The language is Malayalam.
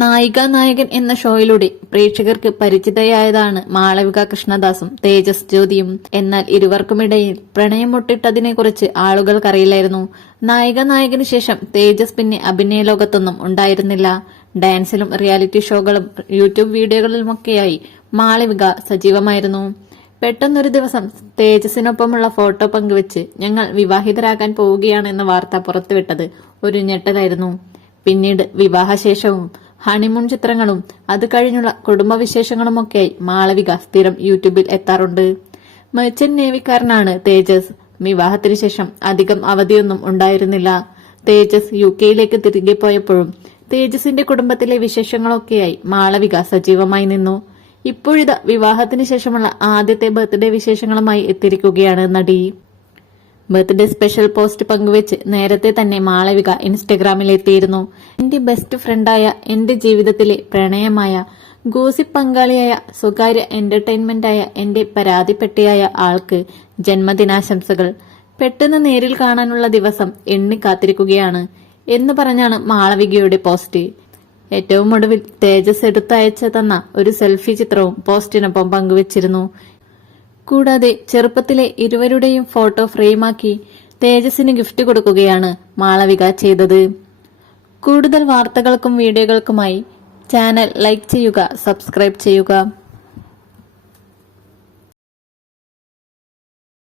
നായിക നായകൻ എന്ന ഷോയിലൂടെ പ്രേക്ഷകർക്ക് പരിചിതയായതാണ് മാളവിക കൃഷ്ണദാസും തേജസ് ജ്യോതിയും. എന്നാൽ ഇരുവർക്കുമിടയിൽ പ്രണയം മുട്ടിട്ടതിനെക്കുറിച്ച് ആളുകൾക്കറിയില്ലായിരുന്നു. നായിക നായകന് ശേഷം തേജസ് പിന്നെ അഭിനയ ലോകത്തൊന്നും ഉണ്ടായിരുന്നില്ല. ഡാൻസിലും റിയാലിറ്റി ഷോകളും യൂട്യൂബ് വീഡിയോകളിലുമൊക്കെയായി മാളവിക സജീവമായിരുന്നു. പെട്ടെന്നൊരു ദിവസം തേജസിനൊപ്പമുള്ള ഫോട്ടോ പങ്കുവെച്ച് ഞങ്ങൾ വിവാഹിതരാകാൻ പോവുകയാണെന്ന വാർത്ത പുറത്തുവിട്ടത് ഒരു ഞെട്ടലായിരുന്നു. പിന്നീട് വിവാഹശേഷവും ഹണിമൂൺ ചിത്രങ്ങളും അത് കഴിഞ്ഞുള്ള കുടുംബവിശേഷങ്ങളുമൊക്കെയായി മാളവിക സ്ഥിരം യൂട്യൂബിൽ എത്താറുണ്ട്. മെർച്ചന്റ് നേവിക്കാരനാണ് തേജസ്. വിവാഹത്തിനു ശേഷം അധികം അവധിയൊന്നും ഉണ്ടായിരുന്നില്ല. തേജസ് യു കെയിലേക്ക് തിരികെ പോയപ്പോഴും തേജസിന്റെ കുടുംബത്തിലെ വിശേഷങ്ങളൊക്കെയായി മാളവിക സജീവമായി നിന്നു. ഇപ്പോഴിത വിവാഹത്തിന് ശേഷമുള്ള ആദ്യത്തെ ബർത്ത്ഡേ വിശേഷങ്ങളുമായി എത്തിയിരിക്കുകയാണ് നടി. ബർത്ത്ഡേ സ്പെഷ്യൽ പോസ്റ്റ് പങ്കുവെച്ച് നേരത്തെ തന്നെ മാളവിക ഇൻസ്റ്റഗ്രാമിൽ എത്തിയിരുന്നു എന്റെ ബെസ്റ്റ് ഫ്രണ്ടായ എന്റെ ജീവിതത്തിലെ പ്രണയമായ ഗോസിപ്പ് പങ്കാളിയായ സ്വകാര്യ എന്റർടൈൻമെന്റായ എന്റെ പരാതിപ്പെട്ടിയായ ആൾക്ക് ജന്മദിനാശംസകൾ. പെട്ടെന്ന് നേരിൽ കാണാനുള്ള ദിവസം എണ്ണി കാത്തിരിക്കുകയാണ് എന്ന് പറഞ്ഞാണ് മാളവികയുടെ പോസ്റ്റ്. ഏറ്റവും ഒടുവിൽ തേജസ് എടുത്തയച്ച തന്ന ഒരു സെൽഫി ചിത്രവും പോസ്റ്റിനൊപ്പം പങ്കുവച്ചിരുന്നു. കൂടാതെ ചെറുപ്പത്തിലെ ഇരുവരുടെയും ഫോട്ടോ ഫ്രെയിമാക്കി തേജസിന് ഗിഫ്റ്റ് കൊടുക്കുകയാണ് മാളവിക ചെയ്തത്. കൂടുതൽ വാർത്തകൾക്കും വീഡിയോകൾക്കുമായി ചാനൽ ലൈക്ക് ചെയ്യുക സബ്സ്ക്രൈബ് ചെയ്യുക.